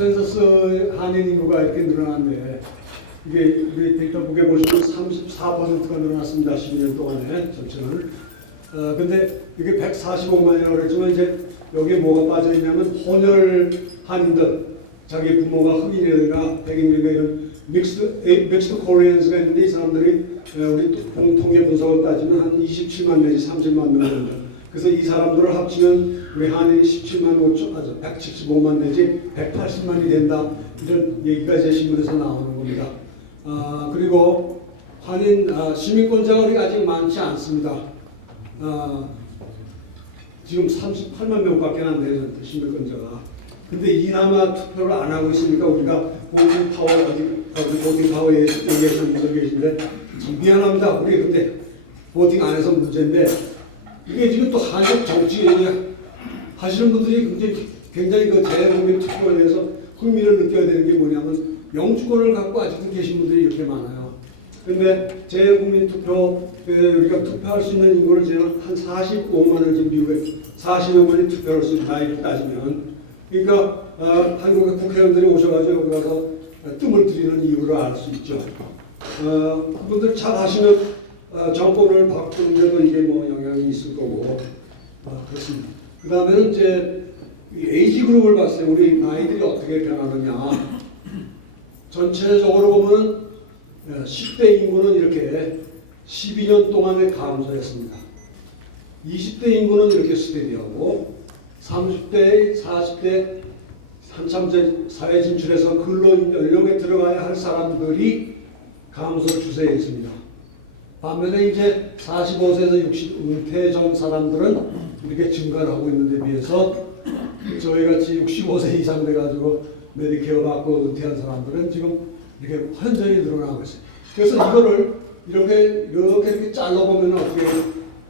센서스 한인 인구가 이렇게 늘어났는데 이게 우리 데이터북에 보시면 34%가 늘어났습니다. 12년 동안에 전체는. 근데 이게 145만이라고 그랬지만 이제 여기에 뭐가 빠져 있냐면 혼혈 한인들, 자기 부모가 흑인이라든가 백인이라든가 이런 믹스드 코리안스가 있는데 이 사람들이 우리 통계 분석을 따지면 한 27만 내지 30만 명 됩니다. 그래서 이 사람들을 합치면 우리 한인이 17만 5천, 175만 내지 180만이 된다. 이런 얘기가 제 신문에서 나오는 겁니다. 그리고 한인 시민권자가 우리가 아직 많지 않습니다. 지금 38만 명밖에 안 되는 시민권자가. 근데 이나마 투표를 안 하고 있으니까 우리가 보팅 파워, 보팅 파워에 얘기하시는 분들 계신데 참 미안합니다. 우리 근데 보팅 안 해서 문제인데 이게 지금 또 한국 정치 하시는 분들이 굉장히 그 재국민 투표에 대해서 흥미를 느껴야 되는 게 뭐냐면 영주권을 갖고 아직도 계신 분들이 이렇게 많아요. 근데 재국민 투표, 우리가 투표할 수 있는 인구를 지금 한 45만을 지금 미국에 40여만이 투표할 수 있는 나이를 따지면 그러니까 한국의 국회의원들이 오셔가지고 여기 가서 뜸을 들이는 이유를 알 수 있죠. 그분들 잘 하시면 정권을 바꾸는데도 이게 뭐 영향이 있을 거고 그렇습니다. 그 다음에는 이제 에이지 그룹을 봤어요. 우리 나이들이 어떻게 변하느냐. 전체적으로 보면 10대 인구는 이렇게 12년 동안에 감소했습니다. 20대 인구는 이렇게 스테디하고 30대, 40대 한참 사회 진출해서 근로 연령에 들어가야 할 사람들이 감소 추세에 있습니다. 반면에 이제 45세에서 60 은퇴 전 사람들은 이렇게 증가를 하고 있는데 비해서 저희 같이 65세 이상 돼가지고 메디케어 받고 은퇴한 사람들은 지금 이렇게 현저히 늘어나고 있어요. 그래서 이거를 이렇게 잘라보면 어떻게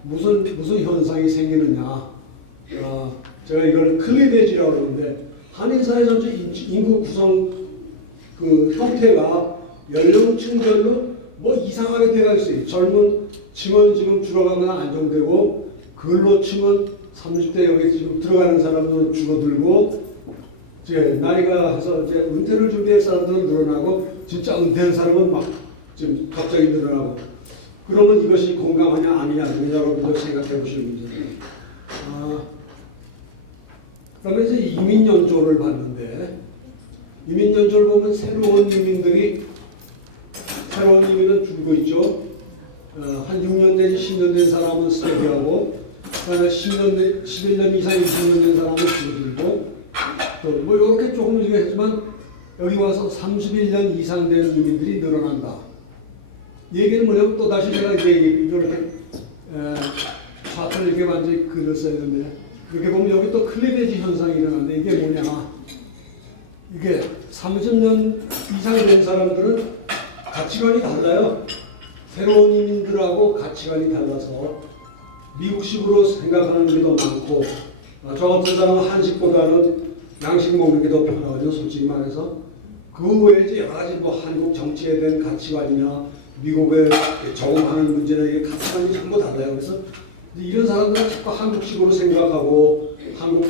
무슨 현상이 생기느냐. 제가 이걸 클리베지라고 그러는데 한인 사회 전체 인구 구성 그 형태가 연령층별로 뭐 이상하게 돼가 있어요. 젊은 층은 지금 줄어가거나 안정되고 근로층은 30대 여기 지금 들어가는 사람은 줄어들고 이제 나이가 해서 이제 은퇴를 준비할 사람들은 늘어나고 진짜 은퇴한 사람은 막 지금 갑자기 늘어나고 그러면 이것이 공감하냐 아니냐 여러분들 생각해 보시는 문제입니다. 그다음에 이제 이민 연조를 봤는데 이민 연조를 보면 새로운 이민은 줄고 있죠. 한 6년 내지 10년 된 사람은 스테디하고 그다음에 11년 이상 20년 된 사람은 줄어들고 또 뭐 이렇게 조금 얘기했지만 여기 와서 31년 이상 된 이민들이 늘어난다. 이 얘기는 뭐냐면 또 다시 제가 이렇게 차트를 이렇게 완전히 글을 써야 되는데 이렇게 보면 여기 또 클리베지 현상이 일어나는데 이게 뭐냐. 이게 30년 이상 된 사람들은 가치관이 달라요. 새로운 이민들하고 가치관이 달라서 미국식으로 생각하는 게 더 많고 저 같은 사람은 한식보다는 양식 먹는 게 더 편하거든요. 솔직히 말해서. 그 외에 이제 여러 가지 뭐 한국 정치에 대한 가치관이나 미국에 적응하는 문제나 이게 가치관이 전부 달라요. 그래서 이런 사람들은 자꾸 한국식으로 생각하고 한국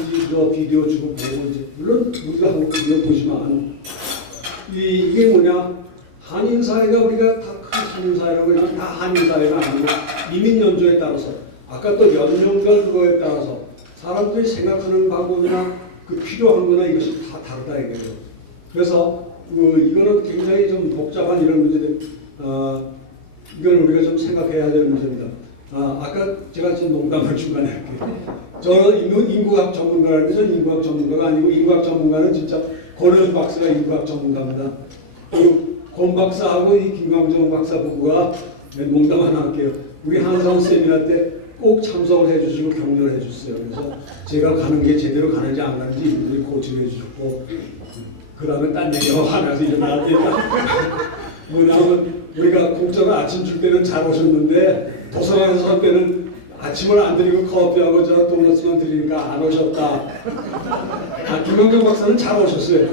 비디오 주고 보고 이제 물론 우리가 한국 비디오 보지만 이게 뭐냐 한인 사회가 우리가 다 큰 한인 사회라고 하면 다 한인 사회가 아니고 이민 연조에 따라서 아까 또 연령별 그거에 따라서 사람들이 생각하는 방법이나 그 필요한 거나 이것이 다 다르다 이거예요. 그래서 이거는 굉장히 좀 복잡한 이런 문제들 이걸 우리가 좀 생각해야 될 문제입니다. 아까 제가 지금 농담을 중간에 할게요. 저는 인구학 전문가라는데 저는 인구학 전문가가 아니고 인구학 전문가는 진짜 권은 박사가 인구학 전문가입니다. 권 박사하고 이 김광정 박사 부부가 농담 하나 할게요. 우리 한성 세미나 때 꼭 참석을 해주시고 격려를 해주셨어요. 그래서 제가 가는 게 제대로 가는지 안 가는지 이분들이 코치를 해주셨고 그 다음에 딴 얘기하고 화나서 일어나는데 뭐냐면 우리가 공짜로 아침 줄 때는 잘 오셨는데 도서관에서 설 때는 아침을 안 드리고 커피하고 저 도넛만 드리니까 안 오셨다. 김광정 박사는 잘 오셨어요.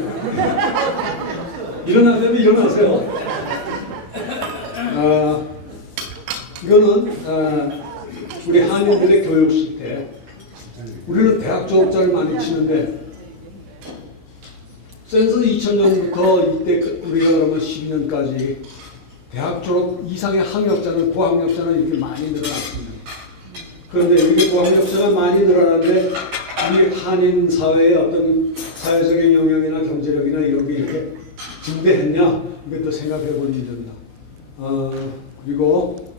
일어나면 일어나세요. 이거는 우리 한인들의 교육 실태. 우리는 대학 졸업자를 많이 치는데 센서 2000년부터 이때 우리가 그러면 12년까지 대학 졸업 이상의 학력자는 고학력자는 이렇게 많이 늘어났습니다. 그런데 이게 고학력자가 많이 늘어나는데 우리 한인 사회의 어떤 사회적인 영향이나 경제력이나 이런 게 이렇게 증대했냐? 이것도 생각해 볼 일입니다. 그리고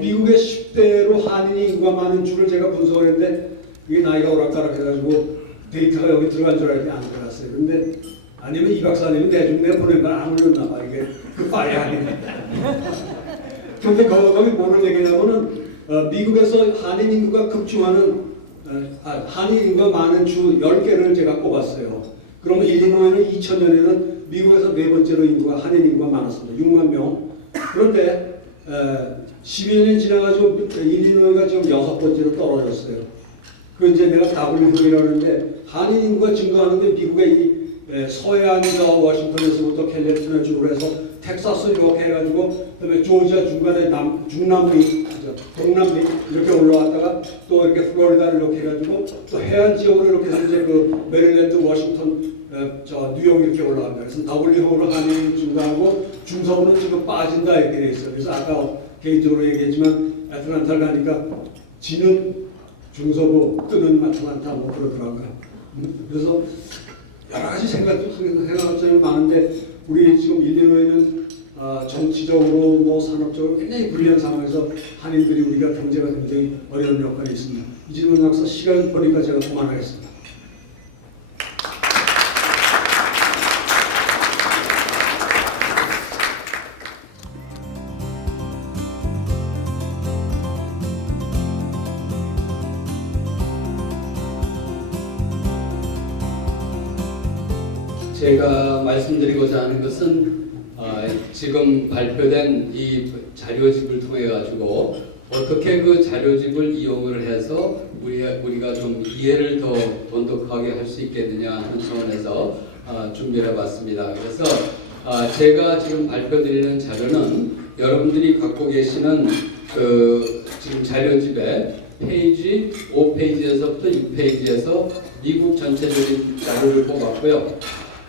미국의 10대로 한인 인구가 많은 주를 제가 분석을 했는데 이게 나이가 오락가락해가지고 데이터가 여기 들어간 줄 알았는데 안 들어갔어요. 근데 아니면 이 박사님이 대중 내보낸 걸 안 올렸나 봐. 이게 그 파일 아니네. 근데 거기 뭐를 얘기냐면은 미국에서 한인 인구가 급증하는 한인 인구가 많은 주 10개를 제가 꼽았어요. 그러면 일리노이는 2000년에는 미국에서 네 번째로 인구가 한인 인구가 많았습니다. 6만 명. 그런데 12년이 지나가지고 일리노이가 지금 6번째로 떨어졌어요. 그 이제 내가 WHO라고 하는데 한인 인구가 증가하는데 미국의 이 서해안과 워싱턴에서부터 캘리포니아 주로 해서 텍사스 이렇게 해가지고 그다음에 조지아 중간에 중남미, 동남미 이렇게 올라왔다가 또 이렇게 플로리다를 이렇게 해가지고 또 해안 지역으로 이렇게 해서 이제 그 메릴랜드, 워싱턴, 뉴욕 이렇게 올라갑니다. 그래서 WHO로 한인이 증가하고 중서부는 지금 빠진다 이렇게 돼 있어요. 그래서 아까 개인적으로 얘기했지만 애틀란타를 가니까 지는 중서부, 뜨는 아틀란타 뭐 그러더라고요. 그래서 여러 가지 생각점이 많은데 우리 지금 일리노이는 정치적으로 뭐 산업적으로 굉장히 불리한 상황에서 한인들이 우리가 경제가 굉장히 어려운 여건이 있습니다. 이진원 박사 시간 보니까 제가 그만하겠습니다. 제가 말씀드리고자 하는 것은 지금 발표된 이 자료집을 통해 가지고 어떻게 그 자료집을 이용을 해서 우리가 좀 이해를 더 돈독하게 할 수 있겠느냐 하는 차원에서 준비를 해봤습니다. 그래서 제가 지금 발표드리는 자료는 여러분들이 갖고 계시는 그 지금 자료집에 페이지 5페이지에서부터 6페이지에서 미국 전체적인 자료를 뽑았고요.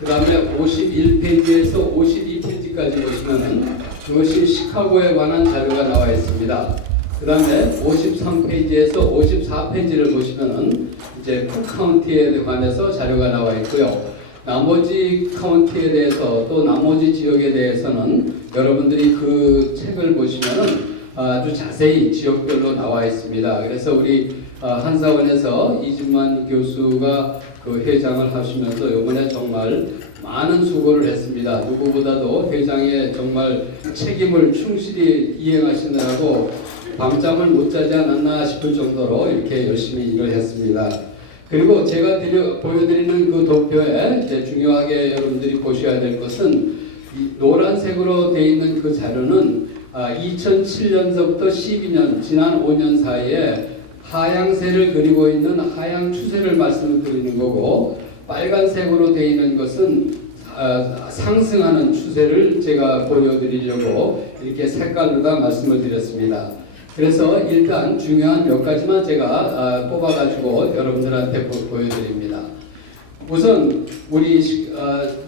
그 다음에 51페이지에서 52페이지까지 보시면은 그것이 시카고에 관한 자료가 나와 있습니다. 그 다음에 53페이지에서 54페이지를 보시면은 이제 쿡 카운티에 관해서 자료가 나와 있고요. 나머지 카운티에 대해서 또 나머지 지역에 대해서는 여러분들이 그 책을 보시면은 아주 자세히 지역별로 나와 있습니다. 그래서 우리 한사원에서 이진만 교수가 그 회장을 하시면서 이번에 정말 많은 수고를 했습니다. 누구보다도 회장의 정말 책임을 충실히 이행하시느라고 밤잠을 못 자지 않았나 싶을 정도로 이렇게 열심히 일을 했습니다. 그리고 제가 보여드리는 그 도표에 이제 중요하게 여러분들이 보셔야 될 것은 이 노란색으로 되어 있는 그 자료는 2007년서부터 12년 지난 5년 사이에 하향세를 그리고 있는 하향 추세를 말씀을 드리는 거고, 빨간색으로 되어 있는 것은 상승하는 추세를 제가 보여드리려고 이렇게 색깔로 다 말씀을 드렸습니다. 그래서 일단 중요한 몇 가지만 제가 뽑아가지고 여러분들한테 보여드립니다. 우선 우리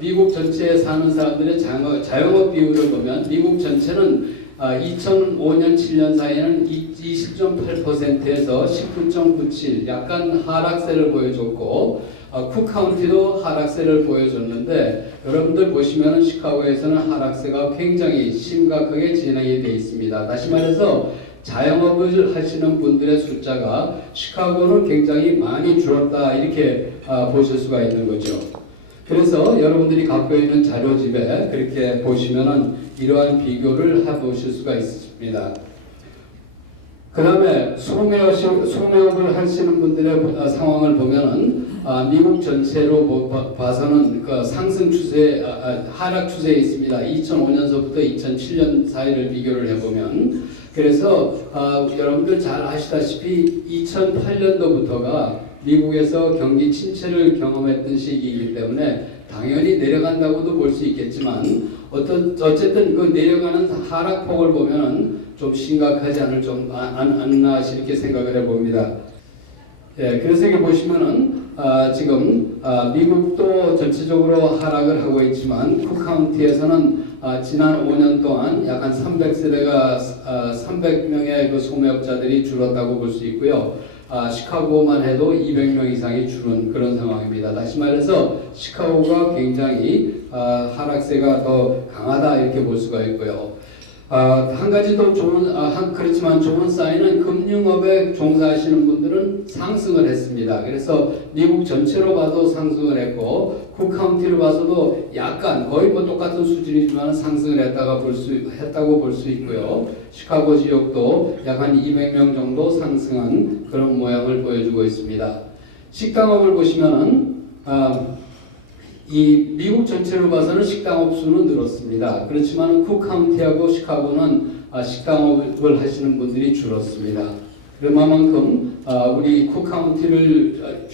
미국 전체에 사는 사람들의 자영업 비율을 보면 미국 전체는 2005년 7년 사이에는 20.8%에서 19.97 약간 하락세를 보여줬고 쿡 카운티도 하락세를 보여줬는데 여러분들 보시면 시카고에서는 하락세가 굉장히 심각하게 진행이 되어 있습니다. 다시 말해서 자영업을 하시는 분들의 숫자가 시카고는 굉장히 많이 줄었다 이렇게 보실 수가 있는 거죠. 그래서 여러분들이 갖고 있는 자료집에 그렇게 보시면은 이러한 비교를 해보실 수가 있습니다. 그 다음에 소매업을 하시는 분들의 상황을 보면은 미국 전체로 봐서는 그 상승 추세, 하락 추세에 있습니다. 2005년서부터 2007년 사이를 비교를 해보면 그래서 여러분들 잘 아시다시피 2008년도부터가 미국에서 경기 침체를 경험했던 시기이기 때문에 당연히 내려간다고도 볼 수 있겠지만 어쨌든 그 내려가는 하락폭을 보면은 좀 심각하지 않나 이렇게 생각을 해봅니다. 예, 그래서 여기 보시면은 지금 미국도 전체적으로 하락을 하고 있지만 쿡카운티에서는 지난 5년 동안 약 한 300세대가 300명의 그 소매업자들이 줄었다고 볼 수 있고요. 시카고만 해도 200명 이상이 줄은 그런 상황입니다. 다시 말해서 시카고가 굉장히 하락세가 더 강하다 이렇게 볼 수가 있고요. 한 가지 더 그렇지만 좋은 사인은 금융업에 종사하시는 분들은 상승을 했습니다. 그래서 미국 전체로 봐도 상승을 했고 쿡카운티로 봐서도 약간 거의 뭐 똑같은 수준이지만 상승을 했다고 볼 수 있고요. 시카고 지역도 약 한 200명 정도 상승한 그런 모양을 보여주고 있습니다. 식당업을 보시면은 이 미국 전체로 봐서는 식당업 수는 늘었습니다. 그렇지만 쿡카운티하고 시카고는 식당업을 하시는 분들이 줄었습니다. 그만큼 우리 쿡카운티를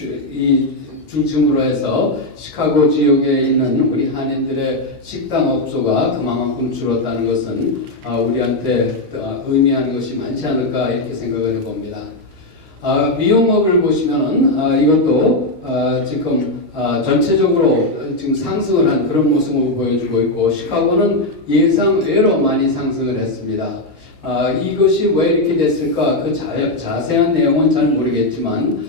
중심으로 해서 시카고 지역에 있는 우리 한인들의 식당업소가 그만큼 줄었다는 것은 우리한테 의미하는 것이 많지 않을까 이렇게 생각을 해봅니다. 미용업을 보시면은 이것도 지금 전체적으로 지금 상승을 한 그런 모습을 보여주고 있고 시카고는 예상외로 많이 상승을 했습니다. 이것이 왜 이렇게 됐을까? 그 자세한 내용은 잘 모르겠지만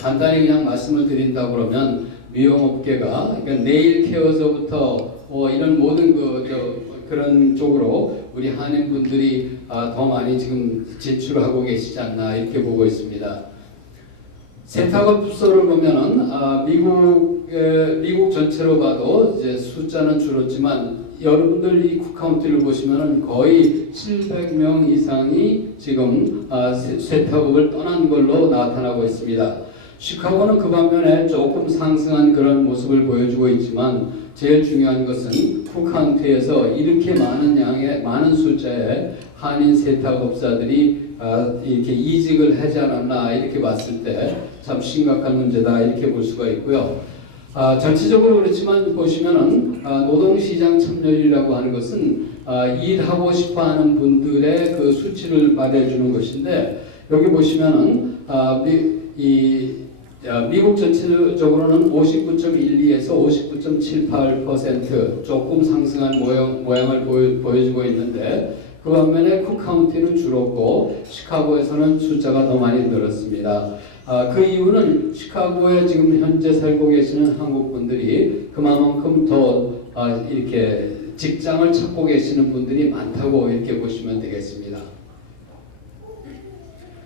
간단히 그냥 말씀을 드린다 그러면 미용업계가 그러니까 네일 케어서부터 이런 모든 그런 쪽으로 우리 한인분들이 더 많이 지금 진출하고 계시지 않나 이렇게 보고 있습니다. 세탁업소를 보면은 미국 전체로 봐도 이제 숫자는 줄었지만 여러분들 이 쿡카운티를 보시면은 거의 700명 이상이 지금 세탁업을 떠난 걸로 나타나고 있습니다. 시카고는 그 반면에 조금 상승한 그런 모습을 보여주고 있지만 제일 중요한 것은 쿡카운티에서 이렇게 많은 숫자의 한인 세탁업자들이 이렇게 이직을 하지 않았나 이렇게 봤을 때 참 심각한 문제다 이렇게 볼 수가 있고요. 전체적으로 그렇지만 보시면은 노동시장 참여율이라고 하는 것은 일하고 싶어하는 분들의 그 수치를 말해주는 것인데 여기 보시면은 미국 전체적으로는 59.12에서 59.78% 조금 상승한 모양을 보여주고 있는데 그 반면에 쿡카운티는 줄었고 시카고에서는 숫자가 더 많이 늘었습니다. 그 이유는 시카고에 지금 현재 살고 계시는 한국 분들이 그만큼 더 이렇게 직장을 찾고 계시는 분들이 많다고 이렇게 보시면 되겠습니다.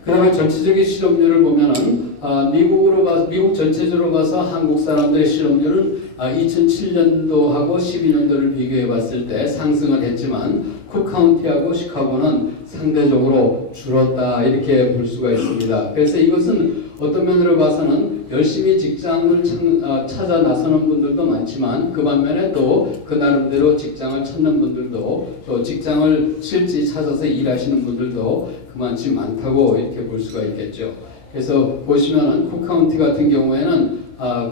그다음에 전체적인 실업률을 보면은 미국 전체적으로 봐서 한국 사람들의 실업률은 2007년도하고 12년도를 비교해 봤을 때 상승을 했지만 쿡카운티하고 시카고는 상대적으로 줄었다 이렇게 볼 수가 있습니다. 그래서 이것은 어떤 면으로 봐서는 열심히 직장을 찾아 나서는 분들도 많지만 그 반면에 또 그 나름대로 직장을 찾는 분들도 또 직장을 실제 찾아서 일하시는 분들도 그만치 많다고 이렇게 볼 수가 있겠죠. 그래서 보시면은 쿡카운티 같은 경우에는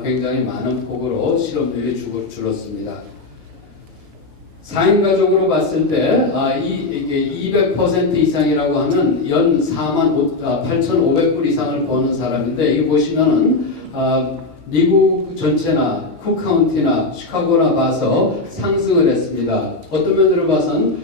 굉장히 많은 폭으로 실업률이 줄었습니다. 4인 가족으로 봤을 때 이게 200% 이상이라고 하면 연 48,500불 이상을 버는 사람인데 이 보시면은 미국 전체나 쿡카운티나 시카고나 봐서 상승을 했습니다. 어떤 면으로 봐선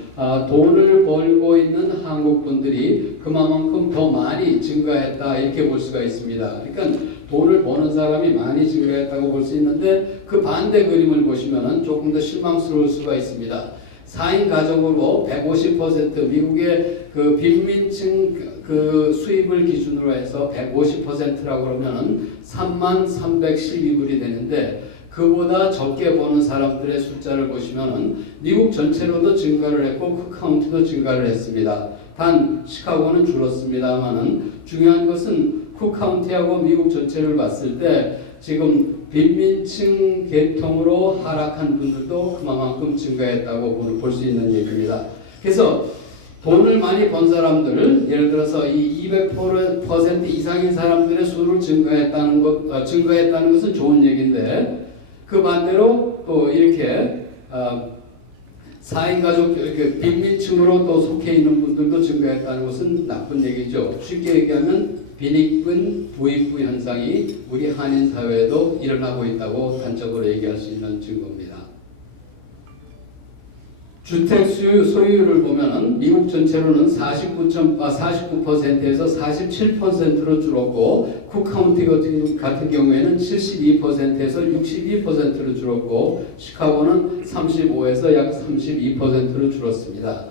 돈을 벌고 있는 한국 분들이 그만큼 더 많이 증가했다 이렇게 볼 수가 있습니다. 그러니까 돈을 버는 사람이 많이 증가했다고 볼 수 있는데 그 반대 그림을 보시면은 조금 더 실망스러울 수가 있습니다. 4인 가족으로 150% 미국의 그 빈민층 그 수입을 기준으로 해서 150%라고 그러면은 33,312불이 되는데 그보다 적게 버는 사람들의 숫자를 보시면은 미국 전체로도 증가를 했고 쿡카운티도 증가를 했습니다. 단 시카고는 줄었습니다만은 중요한 것은 쿡카운티하고 미국 전체를 봤을 때 지금 빈민층 계통으로 하락한 분들도 그만큼 증가했다고 볼 수 있는 얘기입니다. 그래서 돈을 많이 번 사람들, 예를 들어서 이 200% 이상인 사람들의 수를 증가했다는 것은 좋은 얘기인데 그 반대로 또 이렇게 4인 가족 빈민층으로 또 속해 있는 분들도 증가했다는 것은 나쁜 얘기죠. 쉽게 얘기하면 빈익분 부익부 현상이 우리 한인 사회에도 일어나고 있다고 단적으로 얘기할 수 있는 증거입니다. 주택 소유율을 보면은 미국 전체로는 49%에서 47%로 줄었고, 쿡 카운티 같은 경우에는 72%에서 62%로 줄었고, 시카고는 35에서 약 32%로 줄었습니다.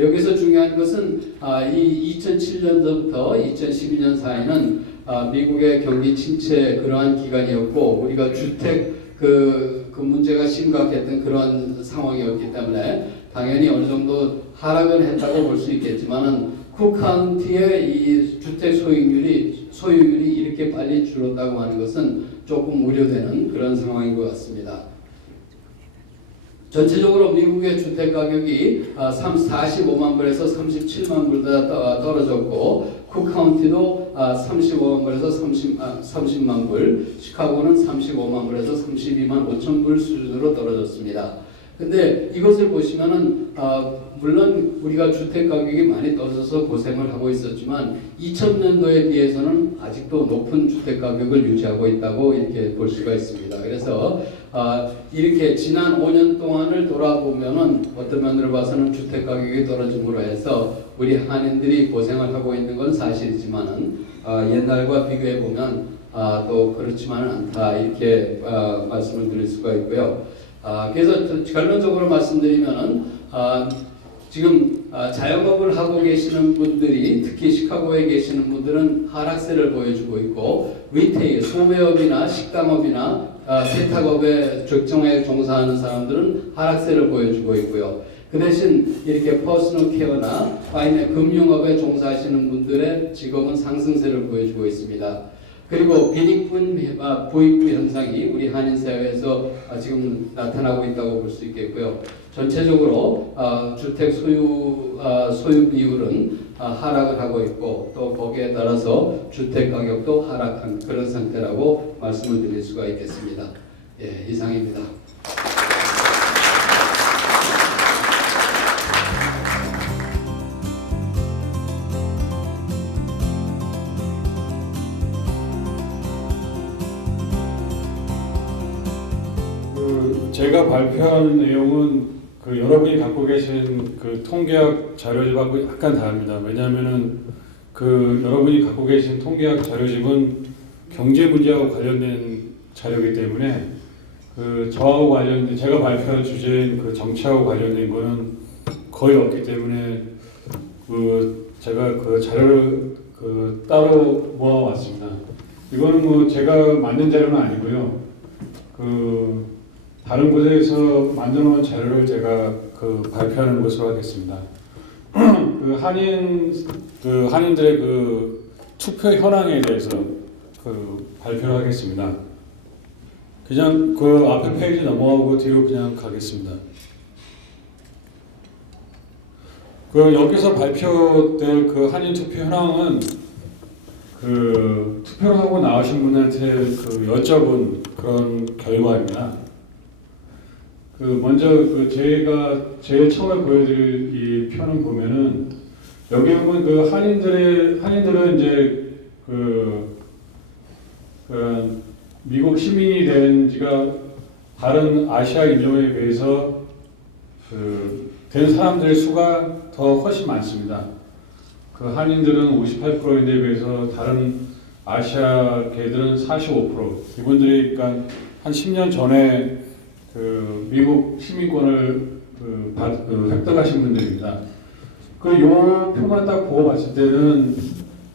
여기서 중요한 것은 이 2007년도부터 2012년 사이는 미국의 경기 침체 그러한 기간이었고, 우리가 주택 그 문제가 심각했던 그런 상황이었기 때문에 당연히 어느 정도 하락은 했다고 볼 수 있겠지만은 쿡 카운티의 이 주택 소유율이 이렇게 빨리 줄었다고 하는 것은 조금 우려되는 그런 상황인 것 같습니다. 전체적으로 미국의 주택 가격이 45만 불에서 37만 불 떨어졌고, 쿡 카운티도 35만 불에서 30만 불, 시카고는 35만 불에서 32만 5천 불 수준으로 떨어졌습니다. 근데 이것을 보시면은 물론 우리가 주택 가격이 많이 떨어져서 고생을 하고 있었지만 2000년도에 비해서는 아직도 높은 주택 가격을 유지하고 있다고 이렇게 볼 수가 있습니다. 그래서 이렇게 지난 5년 동안을 돌아보면은 어떤 면으로 봐서는 주택 가격이 떨어짐으로 해서 우리 한인들이 고생을 하고 있는 건 사실이지만은 옛날과 비교해 보면 또 그렇지만은 않다 이렇게 말씀을 드릴 수가 있고요. 그래서 결론적으로 말씀드리면은 지금 자영업을 하고 계시는 분들이, 특히 시카고에 계시는 분들은 하락세를 보여주고 있고, 리테일, 소매업이나 식당업이나 세탁업에 적정에 종사하는 사람들은 하락세를 보여주고 있고요. 그 대신 이렇게 퍼스널 케어나 금융업에 종사하시는 분들의 직업은 상승세를 보여주고 있습니다. 그리고 빈익분 부익부 현상이 우리 한인 사회에서 지금 나타나고 있다고 볼 수 있겠고요. 전체적으로 주택 소유 비율은 하락을 하고 있고, 또 거기에 따라서 주택 가격도 하락한 그런 상태라고 말씀을 드릴 수가 있겠습니다. 예, 이상입니다. 제가 발표한 내용은 여러분이 갖고 계신 통계학 자료집하고 약간 다릅니다. 왜냐하면은 여러분이 갖고 계신 통계학 자료집은 경제 문제하고 관련된 자료이기 때문에 저하고 관련된, 제가 발표한 주제인 정치하고 관련된 거는 거의 없기 때문에 제가 자료를 따로 모아왔습니다. 이거는 제가 만든 자료는 아니고요. 다른 곳에서 만들어 놓은 자료를 제가 발표하는 것으로 하겠습니다. 한인들의 투표 현황에 대해서 발표를 하겠습니다. 그냥 앞에 페이지 넘어가고 뒤로 그냥 가겠습니다. 여기서 발표될 한인 투표 현황은 투표를 하고 나오신 분한테 여쭤본 그런 결과입니다. 먼저 제가 제일 처음에 보여드릴 이 표는 보면은, 여기 보면 한인들은 이제 미국 시민이 된 지가 다른 아시아 인종에 비해서 된 사람들의 수가 훨씬 많습니다. 한인들은 58%인데 비해서 다른 아시아 계들은 45%. 이분들이 그러니까 한 10년 전에 미국 시민권을 획득하신 분들입니다. 요 표만 딱 보고 봤을 때는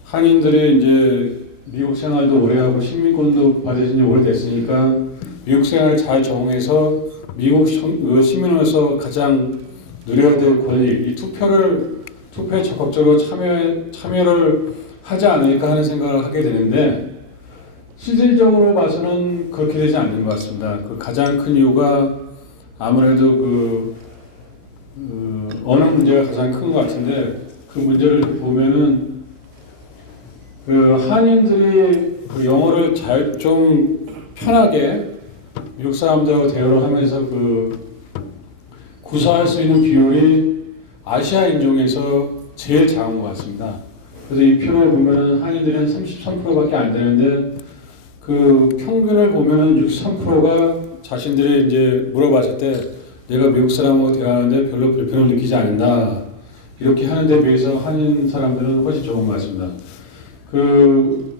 한인들의 이제 미국 생활도 오래 하고 시민권도 받으신 지 오래됐으니까 미국 생활을 잘 적응해서 미국 시민으로서 가장 누려야 될 권리, 이 투표에 적극적으로 참여를 하지 않으니까 하는 생각을 하게 되는데, 실질적으로 봐서는 그렇게 되지 않는 것 같습니다. 가장 큰 이유가 아무래도 어느 문제가 가장 큰 것 같은데, 그 문제를 보면은 한인들이 영어를 좀 편하게 미국 사람들하고 대화를 하면서 구사할 수 있는 비율이 아시아 인종에서 제일 작은 것 같습니다. 그래서 이 표를 보면은 한인들이 한 33%밖에 안 되는데 그 평균을 보면은 63%가 자신들이 이제 물어봤을 때 내가 미국 사람하고 대화하는데 별로 불편을 느끼지 않는다. 이렇게 하는 데 비해서 한인 사람들은 훨씬 좋은 것 같습니다. 그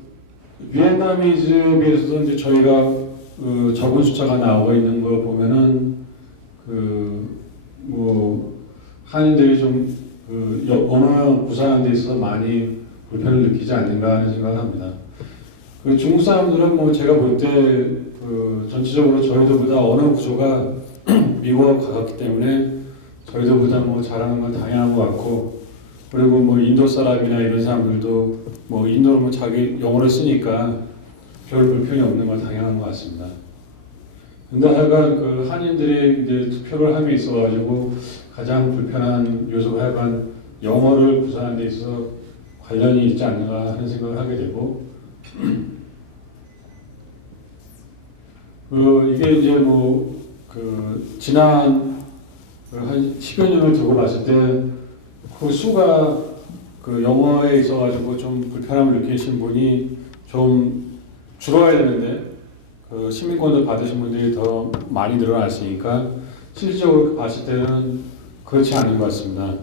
비엔나미즈에 비해서도 이제 저희가 그 적은 숫자가 나오고 있는 거 보면은 그 뭐 한인들이 좀 그 언어 구사하는 데 있어서 많이 불편을 느끼지 않는가 하는 생각을 합니다. 그 중국 사람들은 뭐 제가 볼 때 그 전체적으로 저희들보다 언어 구조가 미국하고 가깝기 때문에 저희들보다 뭐 잘하는 건 당연한 것 같고, 그리고 뭐 인도 사람이나 이런 사람들도 뭐 인도로 뭐 자기 영어를 쓰니까 별 불편이 없는 건 당연한 것 같습니다. 근데 하여간 그 한인들이 이제 투표를 함에 있어가지고 가장 불편한 요소가 하여간 영어를 구사하는 데 있어서 관련이 있지 않는가 하는 생각을 하게 되고, 이게 이제 뭐 그 지난 한 10여 년을 두고 봤을 때 그 수가 그 영어에 있어가지고 좀 불편함을 느끼신 분이 좀 줄어야 되는데 그 시민권을 받으신 분들이 더 많이 늘어났으니까 실질적으로 봤을 때는 그렇지 않은 것 같습니다.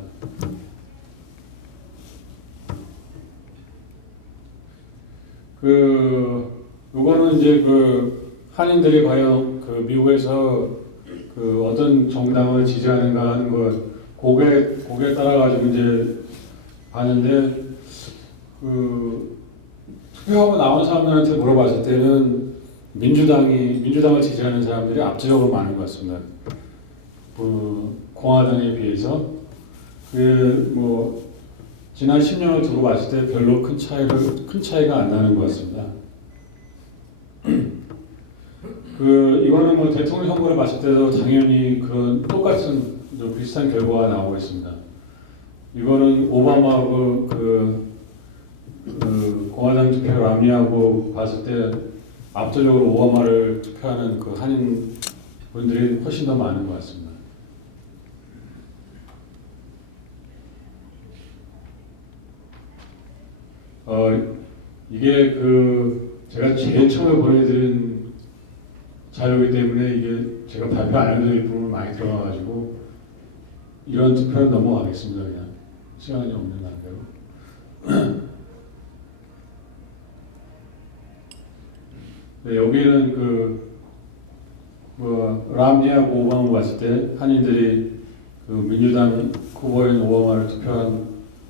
요거는 이제 그 한인들이 과연 그 미국에서 그 어떤 정당을 지지하는가 하는 것, 그거에 따라 가지고 이제 봤는데, 그 투표하고 나온 사람들한테 물어봤을 때는 민주당을 지지하는 사람들이 압도적으로 많은 것 같습니다. 공화당에 비해서. 뭐 지난 10년을 두고 봤을 때 별로 큰 차이가 안 나는 것 같습니다. 이거는 뭐 대통령 선거를 봤을 때도 당연히 그런 똑같은 비슷한 결과가 나오고 있습니다. 이거는 오바마하고 그 공화당 투표 람리하고 봤을 때 압도적으로 오바마를 투표하는 그 한인 분들이 훨씬 더 많은 것 같습니다. 이게 제가 제일 처음에 보내드린 자료이기 때문에 이게 제가 발표 안 해도 될 부분을 많이 들어가가지고 이런 투표는 넘어가겠습니다. 그냥 시간이 없는 관계로. 네, 여기는 람니하고 오바마 봤을 때 한인들이 그 민주당 후보인 오바마를 투표한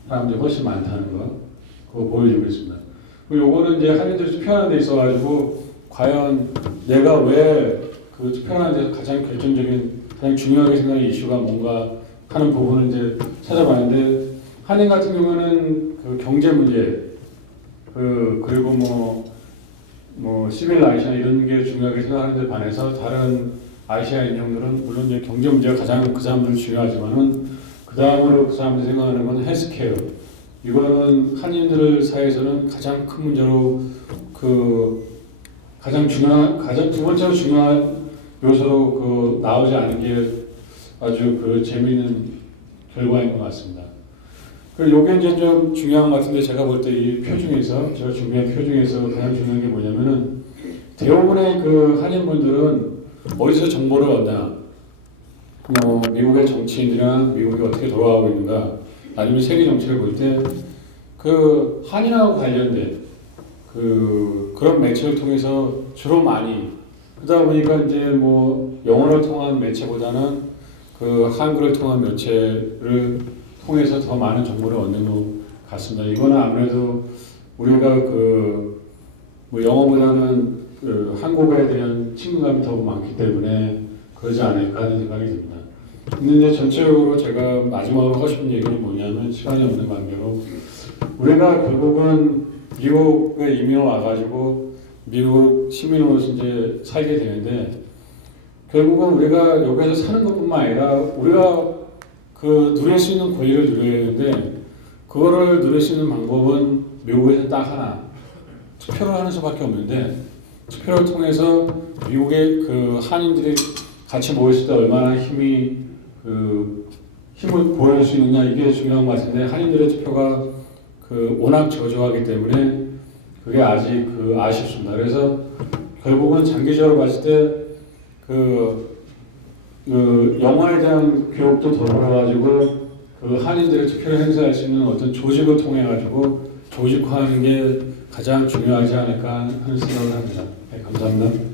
사람들이 훨씬 많다는 거, 그거 보여주고 있습니다. 그리고 요거는 이제 한인들이 투표하는 데 있어가지고 과연 내가 왜 그 투표하는 데 가장 결정적인, 가장 중요하게 생각하는 이슈가 뭔가 하는 부분을 이제 찾아봤는데, 한인 같은 경우는 그 경제 문제, 그리고 뭐 시빌라이션 이런 게 중요하게 생각하는 데 반해서 다른 아시아 인종들은 물론 이제 경제 문제가 가장 그 사람들은 중요하지만은 그 다음으로 그 사람들이 생각하는 건 헬스케어. 이거는 한인들 사이에서는 가장 큰 문제로 가장 두 번째로 중요한 요소로 나오지 않은 게 아주 재미있는 결과인 것 같습니다. 요게 이제 좀 중요한 것 같은데, 제가 볼 때 이 표 중에서, 제가 준비한 표 중에서 가장 중요한 게 뭐냐면은, 대부분의 한인분들은 어디서 정보를 얻나, 미국의 정치인이나 미국이 어떻게 돌아가고 있는가, 아니면 세계 정치를 볼 때, 한인하고 관련된, 그런 매체를 통해서 주로 많이, 그러다 보니까 이제 영어를 통한 매체보다는 한글을 통한 매체를 통해서 더 많은 정보를 얻는 것 같습니다. 이거는 아무래도 우리가 영어보다는 한국에 대한 친근감이 더 많기 때문에 그러지 않을까 하는 생각이 듭니다. 근데 이제 전체적으로 제가 마지막으로 하고 싶은 얘기는 뭐냐면, 시간이 없는 관계로 우리가 결국은 미국에 이민을 와가지고 미국 시민으로서 이제 살게 되는데, 결국은 우리가 여기서 사는 것뿐만 아니라 우리가 누릴 수 있는 권리를 누려야 되는데, 그거를 누릴 수 있는 방법은 미국에서 딱 하나, 투표를 하는 수밖에 없는데, 투표를 통해서 미국의 한인들이 같이 모였을 때 얼마나 힘을 보여줄 수 있느냐, 이게 중요한 것 같은데, 한인들의 투표가 그 워낙 저조하기 때문에 그게 아직 아쉽습니다. 그래서 결국은 장기적으로 봤을 때 그 영화에 대한 교육도 더 벌어가지고 그 한인들의 특혜를 행사할 수 있는 어떤 조직을 통해 가지고 조직화하는 게 가장 중요하지 않을까 하는 생각을 합니다. 네, 감사합니다.